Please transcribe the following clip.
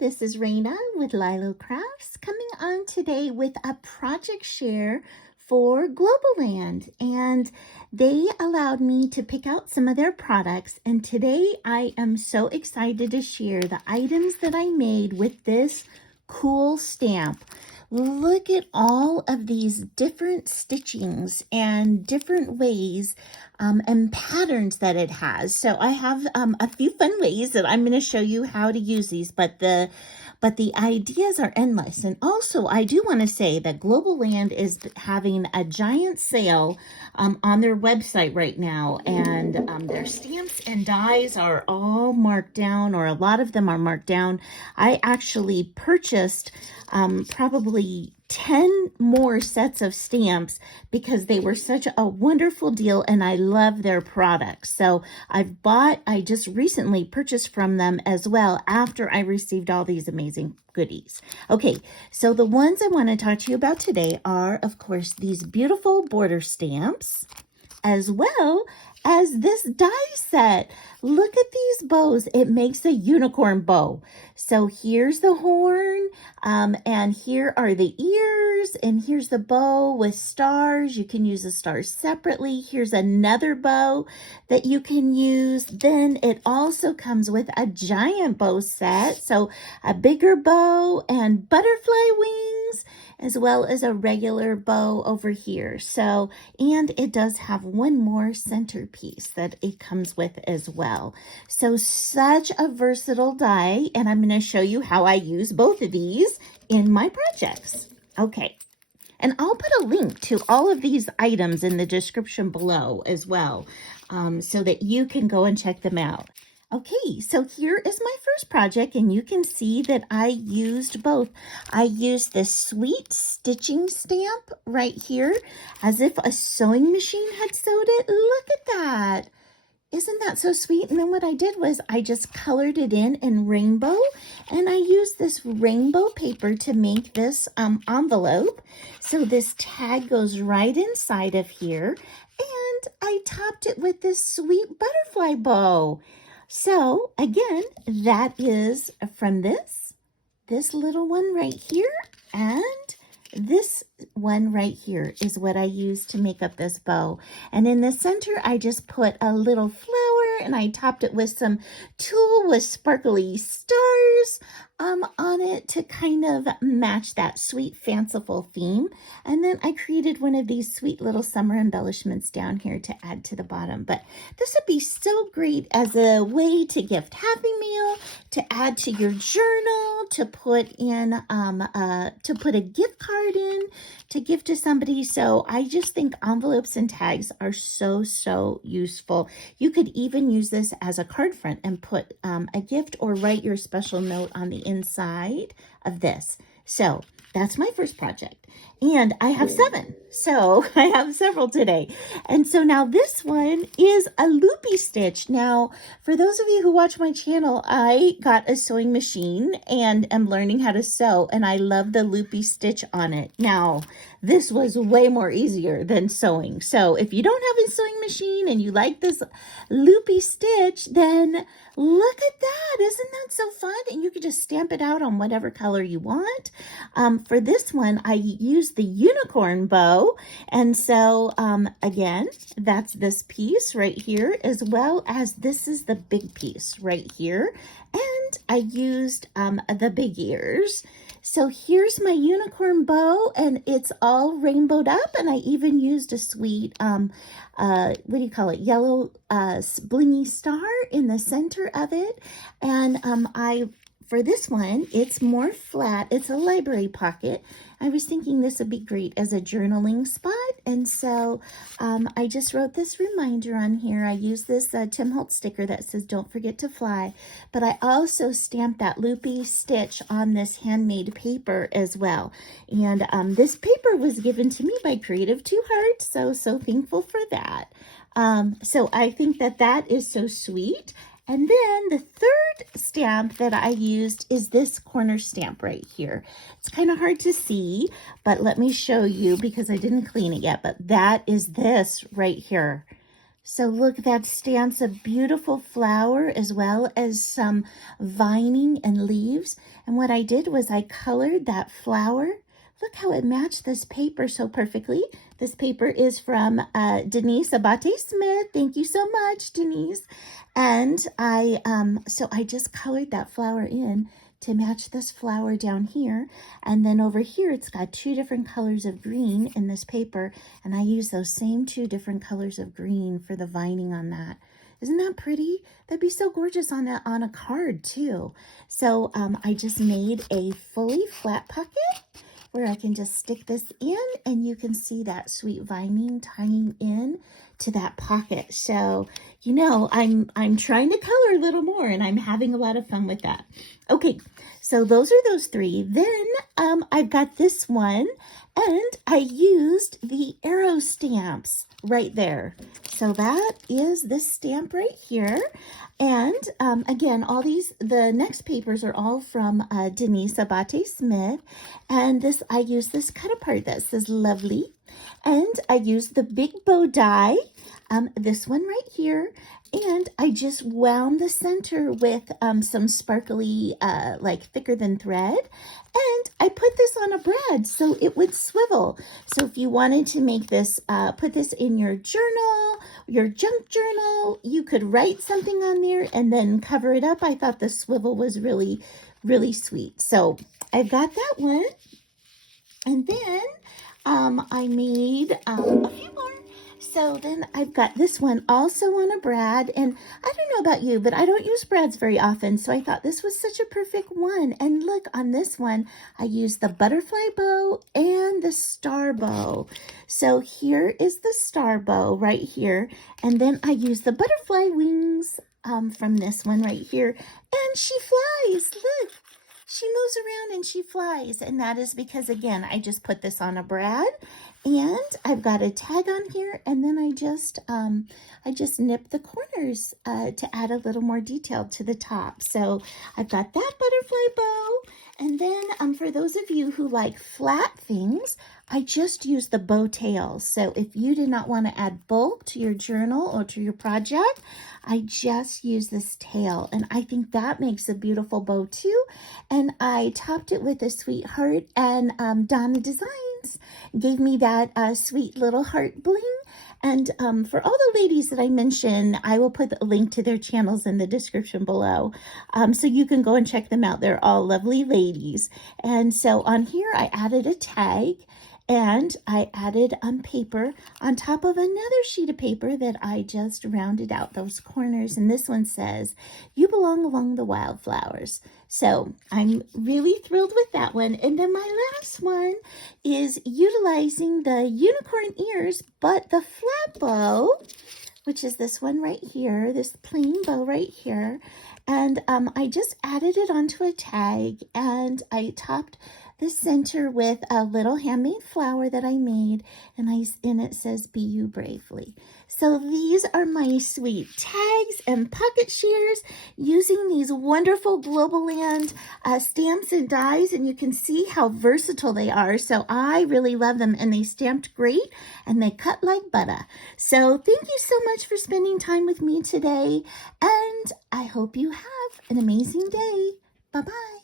this is Raina with LYLO Crafts coming on today with a project share for Globleland, and they allowed me to pick out some of their products, and today I am so excited to share the items that I made with this cool stamp. Look at all of these different stitchings and different ways and patterns that it has. So I have a few fun ways that I'm going to show you how to use these, but the ideas are endless. And also, I do want to say that Globleland is having a giant sale on their website right now, and their stamps and dies are all marked down, or a lot of them are marked down. I actually purchased probably 10 more sets of stamps because they were such a wonderful deal and I love their products. So I just recently purchased from them as well after I received all these amazing goodies. Okay, so the ones I want to talk to you about today are, of course, these beautiful border stamps, as well as this die set. Look at these bows. It makes a unicorn bow. So here's the horn, and here are the ears, and here's the bow with stars. You can use the stars separately. Here's another bow that you can use. Then it also comes with a giant bow set, so a bigger bow and butterfly wings, as well as a regular bow over here. So, and it does have one more centerpiece that it comes with as well. So such a versatile die, and I'm going to show you how I use both of these in my projects. Okay, and I'll put a link to all of these items in the description below as well, so that you can go and check them out. Okay, so here is my first project, and you can see that I used both. I used this sweet stitching stamp right here, as if a sewing machine had sewed it. Look at that. Isn't that so sweet? And then what I did was I just colored it in rainbow, and I used this rainbow paper to make this envelope. So this tag goes right inside of here, and I topped it with this sweet butterfly bow. So again, that is from this little one right here, and this one right here is what I used to make up this bow. And in the center, I just put a little flower, and I topped it with some tulle with sparkly stars on it to kind of match that sweet, fanciful theme. And then I created one of these sweet little summer embellishments down here to add to the bottom. But this would be so great as a way to gift Happy Meal, to add to your journal, to put in to put a gift card in, to give to somebody. So I just think envelopes and tags are so useful. You could even use this as a card front and put a gift or write your special note on the inside of this. So that's my first project, and I have 7, so I have several today. And so now this one is a loopy stitch. Now, for those of you who watch my channel, I got a sewing machine and am learning how to sew, and I love the loopy stitch on it. Now, this was way more easier than sewing. So if you don't have a sewing machine and you like this loopy stitch, then look at that. Isn't that so fun? And you can just stamp it out on whatever color you want. For this one, I used the unicorn bow. And so, again, that's this piece right here, as well as this is the big piece right here. And I used the big ears. So here's my unicorn bow, and it's all rainbowed up, and I even used a sweet, what do you call it, yellow blingy star in the center of it. And for this one, it's more flat. It's a library pocket. I was thinking this would be great as a journaling spot, and so I just wrote this reminder on here. I used this Tim Holtz sticker that says, "Don't forget to fly," but I also stamped that loopy stitch on this handmade paper as well. And this paper was given to me by Creative Two Hearts, so thankful for that. So I think that is so sweet. And then the third stamp that I used is this corner stamp right here. It's kind of hard to see, but let me show you because I didn't clean it yet. But that is this right here. So look, that stamps a beautiful flower as well as some vining and leaves. And what I did was I colored that flower. Look how it matched this paper so perfectly. This paper is from Denise Abate Smith. Thank you so much, Denise. And so I just colored that flower in to match this flower down here. And then over here, it's got two different colors of green in this paper. And I use those same two different colors of green for the vining on that. Isn't that pretty? That'd be so gorgeous on a card too. So I just made a fully flat pocket where I can just stick this in and you can see that sweet vining tying in to that pocket. So, you know, I'm trying to color a little more and I'm having a lot of fun with that. Okay, so those are those three. Then I've got this one and I used the arrow stamps right there. So that is this stamp right here. And again, the next papers are all from Denise Abate Smith. And I use this cut apart that says lovely. And I used the big bow die, this one right here. And I just wound the center with some sparkly, like thicker than thread. And I put this on a brad so it would swivel. So if you wanted to make this, put this in your journal, your junk journal, you could write something on there and then cover it up. I thought the swivel was really, really sweet. So I've got that one. And then I made a few more. So then I've got this one also on a brad, and I don't know about you, but I don't use brads very often, so I thought this was such a perfect one. And look, on this one, I used the butterfly bow and the star bow. So here is the star bow right here, and then I used the butterfly wings from this one right here, and she flies, look. She moves around and she flies, and that is because, again, I just put this on a brad, and I've got a tag on here, and then I just nip the corners to add a little more detail to the top. So I've got that butterfly bow, and then for those of you who like flat things, I just use the bow tails. So if you did not want to add bulk to your journal or to your project, I just use this tail, and I think that makes a beautiful bow too. And I topped it with a sweet heart, and Donna Designs gave me that sweet little heart bling. And for all the ladies that I mentioned, I will put a link to their channels in the description below. So you can go and check them out. They're all lovely ladies. And so on here, I added a tag. And I added paper on top of another sheet of paper that I just rounded out those corners. And this one says, "You belong along the wildflowers." So I'm really thrilled with that one. And then my last one is utilizing the unicorn ears, but the flat bow, which is this one right here, this plain bow right here. And I just added it onto a tag, and I topped the center with a little handmade flower that I made, and it says, "Be You Bravely." So these are my sweet tags and pocket shares using these wonderful Globleland stamps and dies, and you can see how versatile they are. So I really love them, and they stamped great, and they cut like butter. So thank you so much for spending time with me today, and I hope you have an amazing day. Bye-bye.